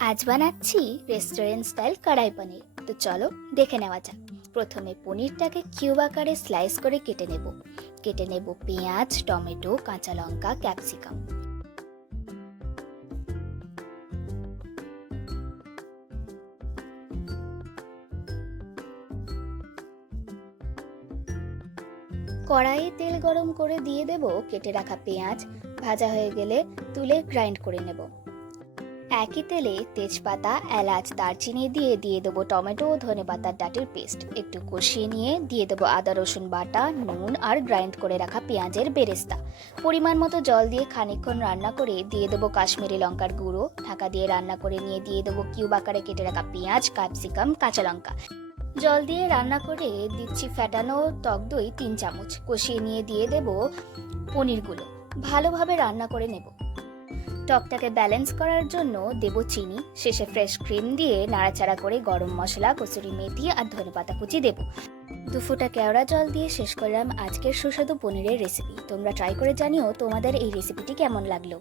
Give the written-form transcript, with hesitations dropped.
আজ বানাচ্ছি restaurant style কড়াই পনির। তো চলো দেখে নেওয়া যাক। প্রথমে পনিরটাকে কিউব আকারে স্লাইস করে কেটে নেব পেঁয়াজ, টমেটো, কাঁচা লঙ্কা, ক্যাপসিকাম। কড়াইয়ে তেল গরম করে দিয়ে দেব কেটে রাখা পেঁয়াজ। ভাজা হয়ে গেলে তুলে গ্রাইন্ড করে নেব। একই তেলে তেজপাতা, এলাচ, দারচিনি দিয়ে দেবো টমেটো ও ধনেপাতার ডাঁটির পেস্ট। একটু কষিয়ে নিয়ে দিয়ে দেবো আদা রসুন বাটা, নুন আর গ্রাইন্ড করে রাখা পেঁয়াজের বেরেস্তা। পরিমাণ মতো জল দিয়ে খানিকক্ষণ রান্না করে দিয়ে দেবো কাশ্মীরি লঙ্কার গুঁড়ো। ঢাকা দিয়ে রান্না করে নিয়ে দিয়ে দেবো কিউব আকারে কেটে রাখা পেঁয়াজ, ক্যাপসিকাম, কাঁচা লঙ্কা। জল দিয়ে রান্না করে দিচ্ছি ফ্যাটানো টক দই 3 চামচ। কষিয়ে নিয়ে দিয়ে দেবো পনিরগুলো। ভালোভাবে রান্না করে নেব। টকটাকে ব্যালেন্স করার জন্য দেব চিনি। শেষে ফ্রেশ ক্রিম দিয়ে নাড়াচাড়া করে গরম মশলা, কসুরি মেথি আর ধনেপাতা কুচি দেব। 2 ফোঁটা কেওড়া জল দিয়ে শেষ করলাম আজকের সুস্বাদু পনিরের রেসিপি। তোমরা ট্রাই করে জানিও তোমাদের এই রেসিপিটি কেমন লাগলো।